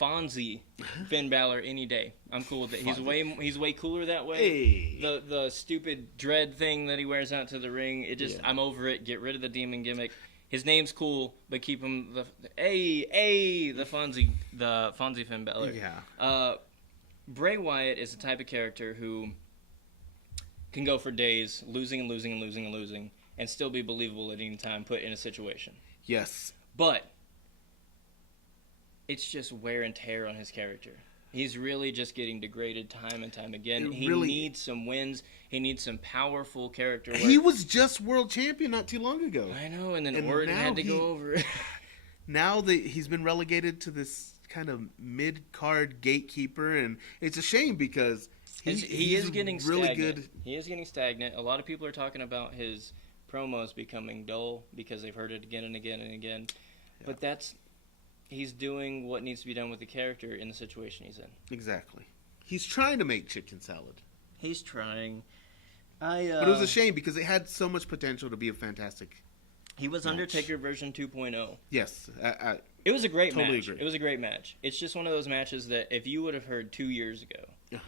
Fonzie Finn Balor any day. I'm cool with it. He's way cooler that way. Hey. The stupid dread thing that he wears out to the ring. I'm over it. Get rid of the demon gimmick. His name's cool, but keep him the Fonzie Finn Balor. Yeah. Bray Wyatt is the type of character who can go for days losing and losing and losing and losing and still be believable at any time put in a situation. Yes. But it's just wear and tear on his character. He's really just getting degraded time and time again. He needs some wins. He needs some powerful character work. He was just world champion not too long ago. I know, and then Orton had to go over it. Now that he's been relegated to this kind of mid-card gatekeeper, and it's a shame because he is getting really stagnant. good. He is getting stagnant. A lot of people are talking about his promos becoming dull because they've heard it again and again and again. Yeah. But he's doing what needs to be done with the character in the situation he's in. Exactly. He's trying to make chicken salad. He's trying. But it was a shame because it had so much potential to be a fantastic He was match. Undertaker version 2.0. Yes. It was a great totally match. Agree. It was a great match. It's just one of those matches that if you would have heard 2 years ago,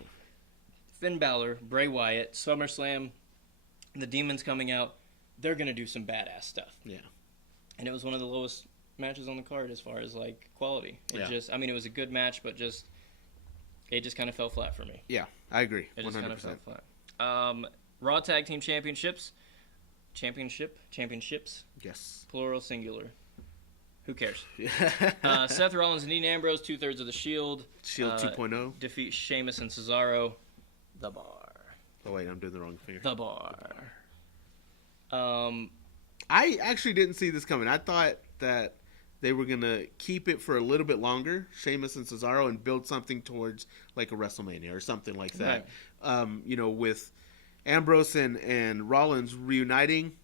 Finn Balor, Bray Wyatt, SummerSlam, the Demons coming out, they're going to do some badass stuff. Yeah. And it was one of the lowest matches on the card as far as like quality. It was a good match, but it just kind of fell flat for me. Yeah, I agree. 100%. It just kind of fell flat. Raw Tag Team Championships. Championships. Yes. Plural, singular. Who cares? Seth Rollins and Dean Ambrose, 2/3 of the Shield. Shield 2.0. Defeat Sheamus and Cesaro. The Bar. Oh, wait, I'm doing the wrong finger. The Bar. I actually didn't see this coming. I thought that they were going to keep it for a little bit longer, Sheamus and Cesaro, and build something towards like a WrestleMania or something like that. Right. With Ambrose and Rollins reuniting,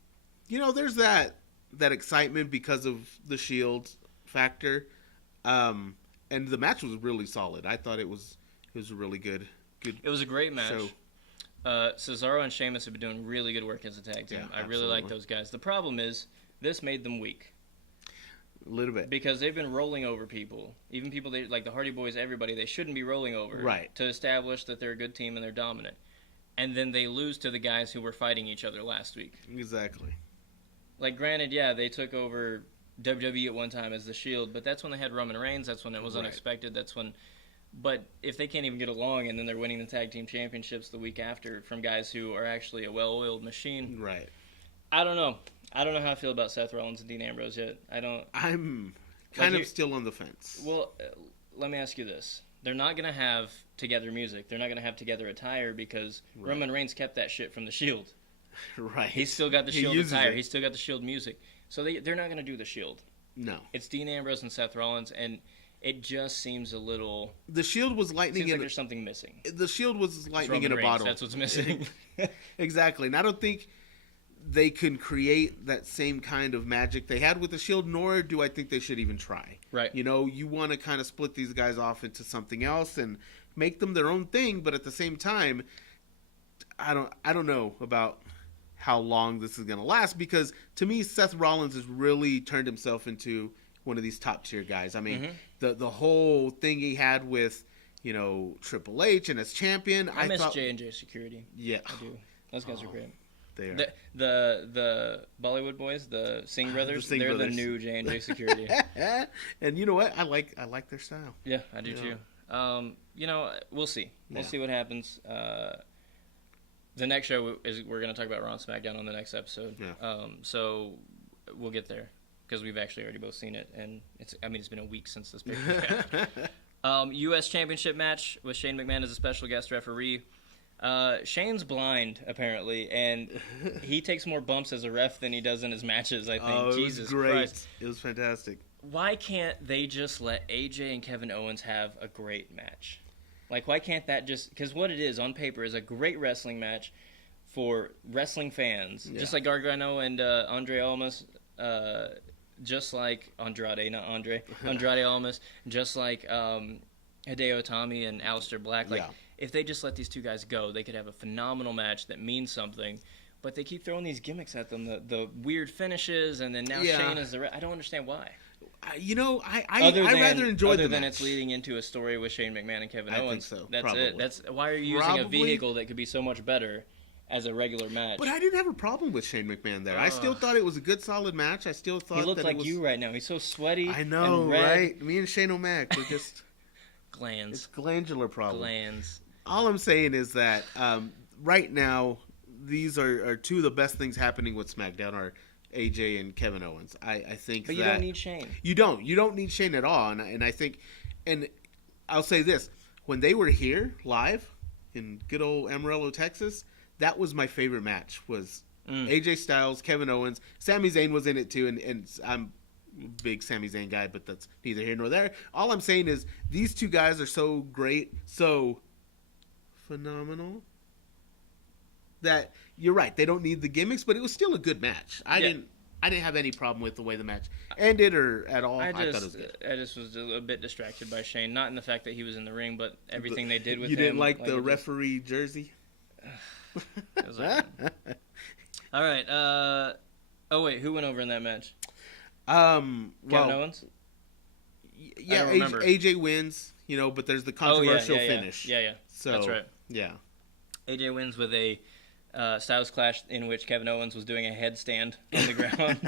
there's that excitement because of the Shield factor. And the match was really solid. I thought it was a really good. It was a great match. Show. Cesaro and Sheamus have been doing really good work as a tag team. Yeah, I really like those guys. The problem is this made them weak. A little bit. Because they've been rolling over people. Even people like the Hardy Boys, everybody, they shouldn't be rolling over. Right. To establish that they're a good team and they're dominant. And then they lose to the guys who were fighting each other last week. Exactly. Like, granted, yeah, they took over WWE at one time as the Shield, but that's when they had Roman Reigns. That's when it was unexpected. That's when... But if they can't even get along and then they're winning the tag team championships the week after from guys who are actually a well-oiled machine. Right. I don't know. I don't know how I feel about Seth Rollins and Dean Ambrose yet. I'm kind of still on the fence. Well, let me ask you this. They're not going to have together music. They're not going to have together attire because Roman Reigns kept that shit from the Shield. Right. He's still got the Shield attire. He's still got the Shield music. So they're not going to do the Shield. No. It's Dean Ambrose and Seth Rollins, and it just seems a little... The Shield was lightning seems like there's something missing. The Shield was lightning in a bottle. That's what's missing. Exactly. And I don't think they can create that same kind of magic they had with the Shield, nor do I think they should even try. Right. You know, you want to kind of split these guys off into something else and make them their own thing, but at the same time, I don't know about how long this is going to last, because to me, Seth Rollins has really turned himself into one of these top tier guys. I mean, the whole thing he had with, you know, Triple H and as champion. I miss J&J Security. Yeah. I do. Those guys are great. They are. The Bollywood boys, the Singh brothers, they're the new J&J Security. And you know what? I like their style. Yeah, I do too. You know, we'll see. We'll see what happens. The next show we're going to talk about Raw and SmackDown on the next episode. Yeah. So we'll get there because we've actually already both seen it, and it's been a week since this pay-per-view. U.S. Championship match with Shane McMahon as a special guest referee. Shane's blind, apparently, and he takes more bumps as a ref than he does in his matches, I think. Oh, Jesus great. Christ. It was fantastic. Why can't they just let AJ and Kevin Owens have a great match? Like, why can't that just... Because what it is, on paper, is a great wrestling match for wrestling fans. Yeah. Just like Gargano and Andre Almas, just like Andrade Almas, just like Hideo Itami and Aleister Black. Like, if they just let these two guys go, they could have a phenomenal match that means something. But they keep throwing these gimmicks at them, the weird finishes, and then now Shane is the... I don't understand why. You know, I rather enjoy the match. Other than it's leading into a story with Shane McMahon and Kevin Owens. I think so. That's probably. it. That's why are you using a vehicle that could be so much better as a regular match? But I didn't have a problem with Shane McMahon there. I still thought it was a good, solid match. I still thought he looked that like it was... you right now. He's so sweaty. I know, and red. Right? Me and Shane O'Mac, we're just glands. It's glandular problem. Glands. All I'm saying is that right now, these are two of the best things happening with SmackDown are AJ and Kevin Owens. I think but you don't need Shane. You don't need Shane at all. And I think, and I'll say this, when they were here live in good old Amarillo, Texas, that was my favorite match, was AJ Styles, Kevin Owens. Sami Zayn was in it too, and I'm a big Sami Zayn guy, but that's neither here nor there. All I'm saying is these two guys are so great, so phenomenal, that you're right, they don't need the gimmicks, but it was still a good match. I didn't have any problem with the way the match ended or at all. I thought it was good. I just was a bit distracted by Shane, not in the fact that he was in the ring, but everything they did with him. You didn't like the referee jersey? It was all right. Oh wait, who went over in that match? Kevin Owens? Yeah, AJ wins, you know, but there's the controversial finish. Yeah. So that's right. Yeah. AJ wins with a Styles Clash in which Kevin Owens was doing a headstand on the ground.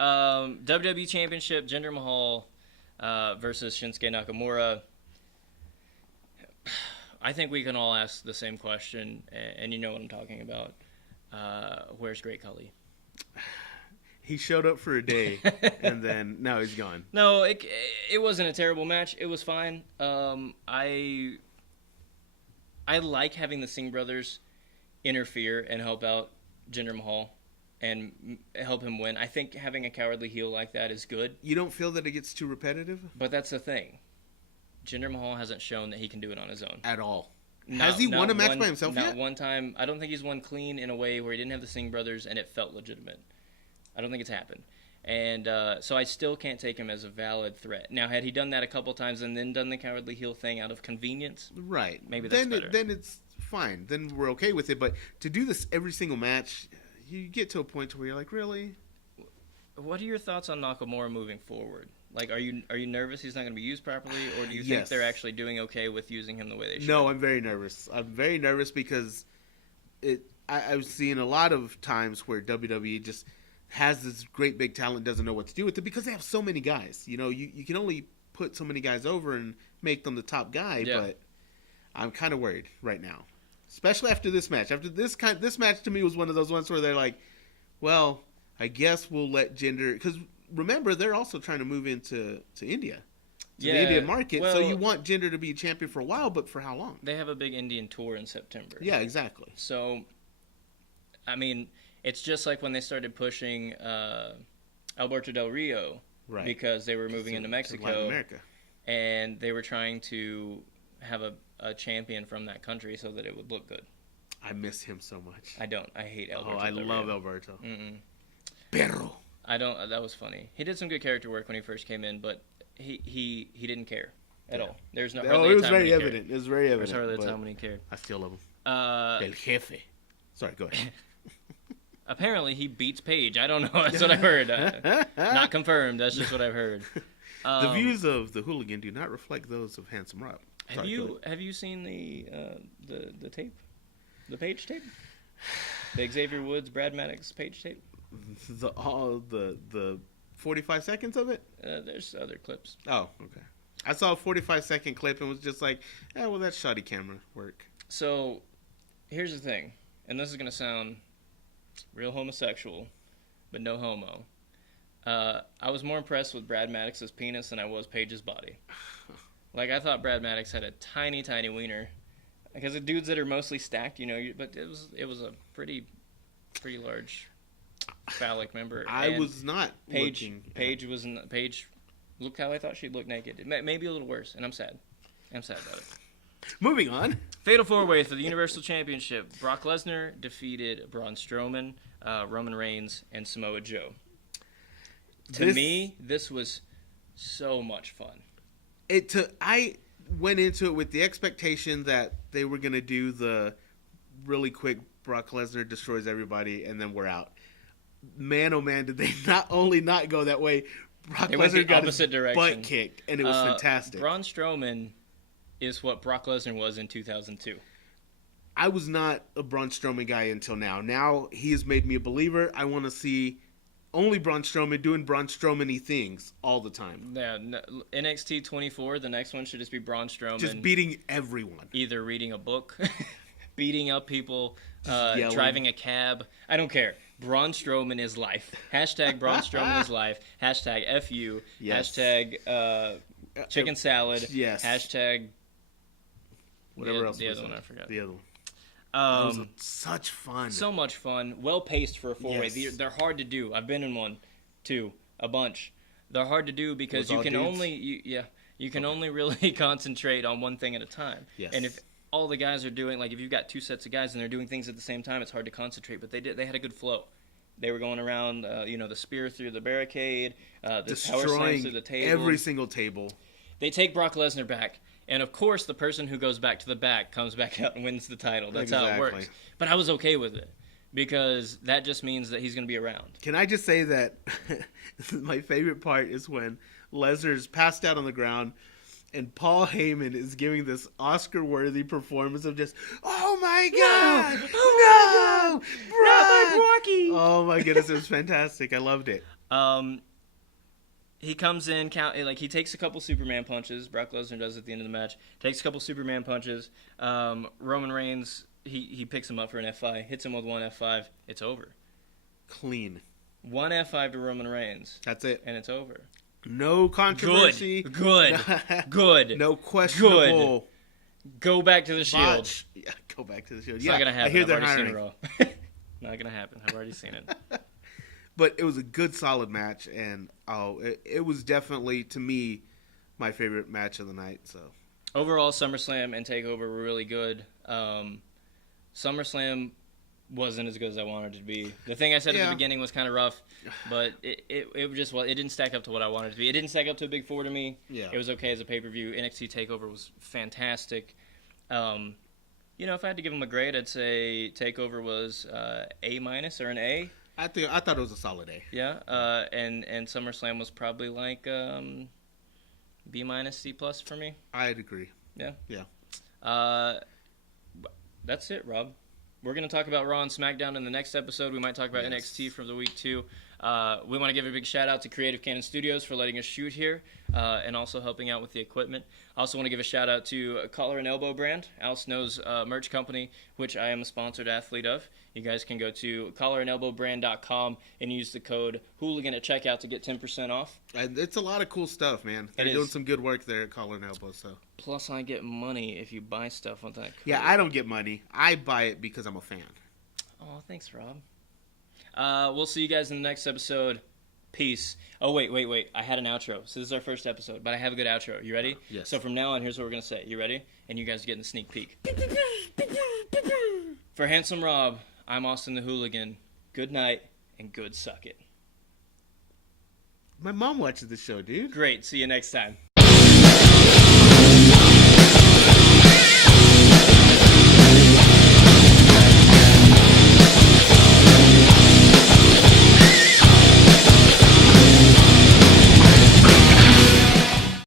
WWE Championship, Jinder Mahal versus Shinsuke Nakamura. I think we can all ask the same question, and you know what I'm talking about. Where's Great Khali? He showed up for a day, and then now he's gone. No, it wasn't a terrible match. It was fine. I like having the Singh brothers interfere and help out Jinder Mahal and help him win. I think having a cowardly heel like that is good. You don't feel that it gets too repetitive? But that's the thing. Jinder Mahal hasn't shown that he can do it on his own. At all. Has he won a match by himself yet? Not one time. I don't think he's won clean in a way where he didn't have the Singh brothers and it felt legitimate. I don't think it's happened. And so I still can't take him as a valid threat. Now, had he done that a couple times and then done the cowardly heel thing out of convenience, right? Maybe that's better. Then it's fine. Then we're okay with it. But to do this every single match, you get to a point where you're like, really? What are your thoughts on Nakamura moving forward? Like, are you nervous he's not going to be used properly, or do you think they're actually doing okay with using him the way they should? No, I'm very nervous. I'm very nervous because I've seen a lot of times where WWE just has this great big talent, doesn't know what to do with it because they have so many guys. You know, you can only put so many guys over and make them the top guy, but I'm kind of worried right now. Especially after this match. This match to me was one of those ones where they're like, well, I guess we'll let Jinder, because remember they're also trying to move into India, the Indian market. Well, so you want Jinder to be champion for a while, but for how long? They have a big Indian tour in September. Yeah, exactly. So, I mean, it's just like when they started pushing Alberto Del Rio, right? Because they were moving into Mexico, Latin America, and they were trying to have a champion from that country so that it would look good. I miss him so much. I don't. I hate Alberto. I love Alberto. Perro. I don't. That was funny. He did some good character work when he first came in, but he didn't care at all. There's no. It was very evident. It was very evident. There's hardly a time when he cared. I still love him. El Jefe. Sorry, go ahead. Apparently, he beats Paige. I don't know. That's what I've heard. Not confirmed. That's just what I've heard. The views of the Hooligan do not reflect those of Handsome Rob. Have you seen the tape? The Paige tape? The Xavier Woods, Brad Maddox Paige tape? The 45 seconds of it? There's other clips. Oh, okay. I saw a 45-second clip and was just like, well, that's shoddy camera work. So, here's the thing, and this is going to sound real homosexual, but no homo. I was more impressed with Brad Maddox's penis than I was Paige's body. Like, I thought Brad Maddox had a tiny, tiny wiener. Because the dudes that are mostly stacked, but it was a pretty large phallic member. I was not looking. Paige looked how I thought she'd look naked. Maybe a little worse, and I'm sad. I'm sad about it. Moving on. Fatal 4-Way for the Universal Championship. Brock Lesnar defeated Braun Strowman, Roman Reigns, and Samoa Joe. To me, this was so much fun. I went into it with the expectation that they were going to do the really quick Brock Lesnar destroys everybody and then we're out. Man, oh man, did they not only not go that way, Brock Lesnar got his butt kicked, and it was fantastic. Braun Strowman is what Brock Lesnar was in 2002. I was not a Braun Strowman guy until now. Now he has made me a believer. I want to see only Braun Strowman doing Braun Strowman-y things all the time. Yeah, NXT 24, the next one should just be Braun Strowman. Just beating everyone. Either reading a book, beating up people, driving a cab. I don't care. Braun Strowman is life. Hashtag Braun Strowman is life. Hashtag FU. Yes. Hashtag chicken salad. Yes. Hashtag whatever else. The other one I forgot. The other one. It was such fun. So much fun. Well paced for a 4-way. Yes. They're hard to do. I've been in one, too, a bunch. They're hard to do because you can only really concentrate on one thing at a time. Yes. And if all the guys are doing, like if you've got two sets of guys and they're doing things at the same time, it's hard to concentrate. But they had a good flow. They were going around, the spear through the barricade, the power slams through the table. Every single table. They take Brock Lesnar back. And, of course, the person who goes back to the back comes back out and wins the title. That's how it works. But I was okay with it because that just means that he's going to be around. Can I just say that my favorite part is when Lesnar's passed out on the ground and Paul Heyman is giving this Oscar-worthy performance of just, oh, my God! No! Not my Brocky! Oh, my goodness. It was fantastic. I loved it. He comes in, he takes a couple Superman punches. Brock Lesnar does at the end of the match. Takes a couple Superman punches. Roman Reigns, he picks him up for an F5, hits him with one F5. It's over. Clean. One F5 to Roman Reigns. That's it. And it's over. No controversy. Good. No questionable. Good. Go back to the Shield. Yeah, go back to the Shield. It's not going to happen. I've already seen it all. Not going to happen. I've already seen it. But it was a good, solid match, and it was definitely, to me, my favorite match of the night. So overall, SummerSlam and Takeover were really good. SummerSlam wasn't as good as I wanted it to be. The thing I said at the beginning was kind of rough, but it didn't stack up to what I wanted it to be. It didn't stack up to a Big Four to me. Yeah. It was okay as a pay-per-view. NXT Takeover was fantastic. If I had to give them a grade, I'd say Takeover was A- or an A. I thought it was a solid A. Yeah, and SummerSlam was probably like B-, C+ for me. I'd agree. Yeah. Yeah. That's it, Rob. We're going to talk about Raw and SmackDown in the next episode. We might talk about NXT from the week 2. We want to give a big shout out to Creative Cannon Studios for letting us shoot here and also helping out with the equipment. I also want to give a shout out to Collar and Elbow brand, Al Snow's merch company, which I am a sponsored athlete of. You guys can go to collarandelbowbrand.com and use the code Hooligan at checkout to get 10% off. And it's a lot of cool stuff, man. They're doing some good work there at Collar and Elbow. So. Plus, I get money if you buy stuff with that code. Yeah, I don't get money. I buy it because I'm a fan. Oh, thanks, Rob. We'll see you guys in the next episode. Peace. Oh, wait. I had an outro. So this is our first episode, but I have a good outro. You ready? Yes. So from now on, here's what we're going to say. You ready? And you guys are getting the sneak peek. For Handsome Rob, I'm Austin the Hooligan. Good night and good suck it. My mom watches the show, dude. Great. See you next time.